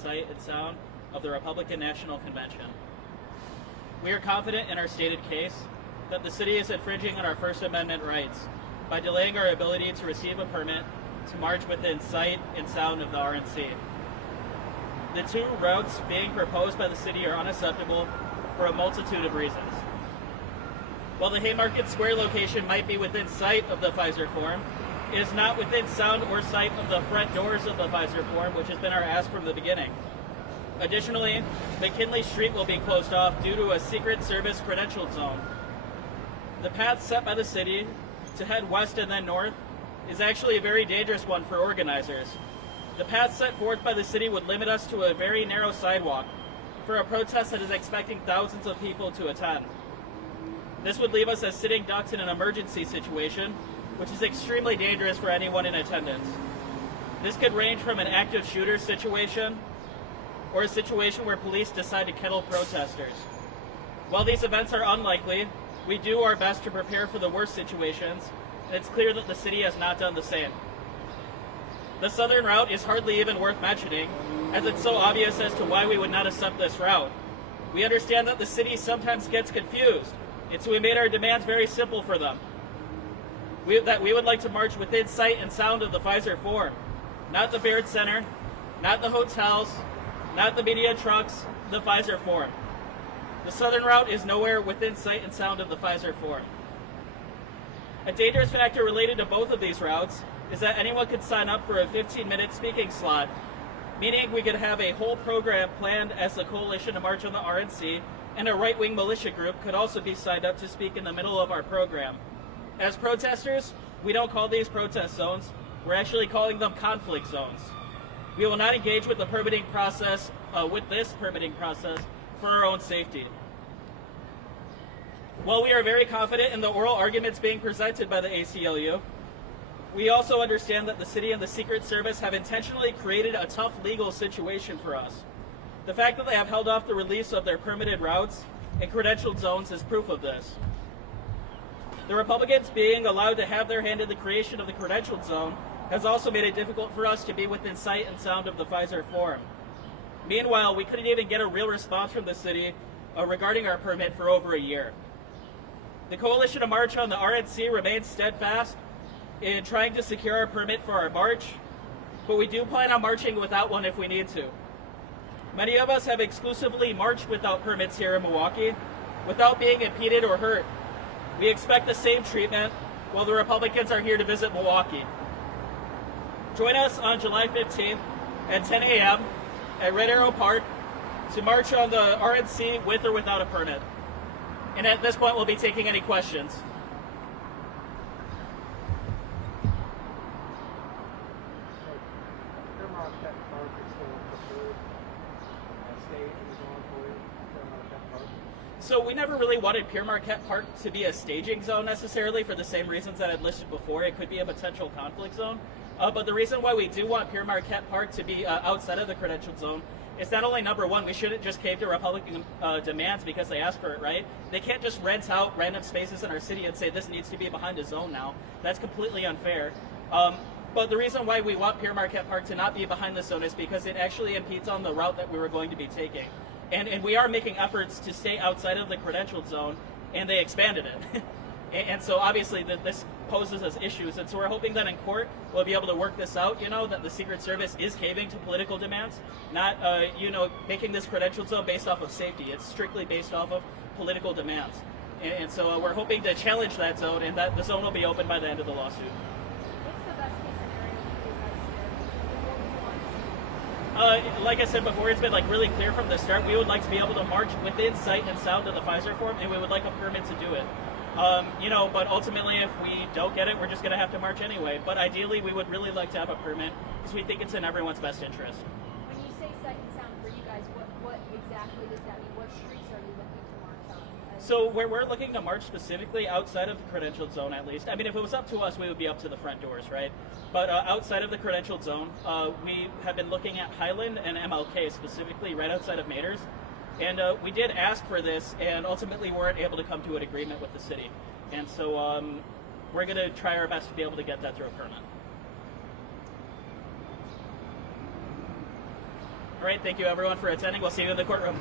sight and sound of the Republican National Convention. We are confident in our stated case that the city is infringing on our First Amendment rights by delaying our ability to receive a permit to march within sight and sound of the RNC. The two routes being proposed by the city are unacceptable for a multitude of reasons. While the Haymarket Square location might be within sight of the Pfizer Forum, it is not within sound or sight of the front doors of the Pfizer Forum, which has been our ask from the beginning. Additionally, McKinley Street will be closed off due to a Secret Service credentialed zone. The path set by the city to head west and then north is actually a very dangerous one for organizers. The path set forth by the city would limit us to a very narrow sidewalk for a protest that is expecting thousands of people to attend. This would leave us as sitting ducks in an emergency situation, which is extremely dangerous for anyone in attendance. This could range from an active shooter situation or a situation where police decide to kettle protesters. While these events are unlikely, we do our best to prepare for the worst situations, and it's clear that the city has not done the same. The southern route is hardly even worth mentioning, as it's so obvious as to why we would not accept this route. We understand that the city sometimes gets confused, and so we made our demands very simple for them. That we would like to march within sight and sound of the Pfizer Forum, not the Baird Center, not the hotels, not the media trucks, the Pfizer Forum. The southern route is nowhere within sight and sound of the Pfizer Forum. A dangerous factor related to both of these routes is that anyone could sign up for a 15-minute speaking slot, meaning we could have a whole program planned as the coalition to march on the RNC, and a right-wing militia group could also be signed up to speak in the middle of our program. As protesters, we don't call these protest zones, we're actually calling them conflict zones. We will not engage with the permitting process, for our own safety. While we are very confident in the oral arguments being presented by the ACLU, we also understand that the city and the Secret Service have intentionally created a tough legal situation for us. The fact that they have held off the release of their permitted routes and credentialed zones is proof of this. The Republicans being allowed to have their hand in the creation of the credentialed zone has also made it difficult for us to be within sight and sound of the Pfizer Forum. Meanwhile, we couldn't even get a real response from the city regarding our permit for over a year. The coalition to march on the RNC remains steadfast in trying to secure our permit for our march, but we do plan on marching without one if we need to. Many of us have exclusively marched without permits here in Milwaukee, without being impeded or hurt. We expect the same treatment while the Republicans are here to visit Milwaukee. Join us on July 15th at 10 a.m. at Red Arrow Park to march on the RNC with or without a permit. And at this point, we'll be taking any questions. So we never really wanted Pierre Marquette Park to be a staging zone necessarily for the same reasons that I'd listed before. It could be a potential conflict zone. But the reason why we do want Pierre Marquette Park to be outside of the credentialed zone is not only, number one, we shouldn't just cave to Republican demands because they ask for it, right? They can't just rent out random spaces in our city and say this needs to be behind a zone now. That's completely unfair. But the reason why we want Pierre Marquette Park to not be behind the zone is because it actually impedes on the route that we were going to be taking. And we are making efforts to stay outside of the credentialed zone, and they expanded it. And so obviously this poses us issues, and so we're hoping that in court we'll be able to work this out, that the Secret Service is caving to political demands, not, making this credentialed zone based off of safety. It's strictly based off of political demands. And so we're hoping to challenge that zone, and that the zone will be open by the end of the lawsuit. What's the best case scenario for you guys? Like I said before, it's been really clear from the start. We would like to be able to march within sight and sound of the Pfizer Forum, and we would like a permit to do it. But ultimately, if we don't get it, we're just going to have to march anyway. But ideally, we would really like to have a permit because we think it's in everyone's best interest. When you say sight and sound for you guys, what exactly does that mean? What streets are you looking to march on? So where we're looking to march specifically outside of the credentialed zone, at least. I mean, if it was up to us, we would be up to the front doors, right? But outside of the credentialed zone, we have been looking at Highland and MLK, specifically right outside of Maters. And we did ask for this, and ultimately weren't able to come to an agreement with the city. And so we're going to try our best to be able to get that through a permit. All right, thank you everyone for attending. We'll see you in the courtroom.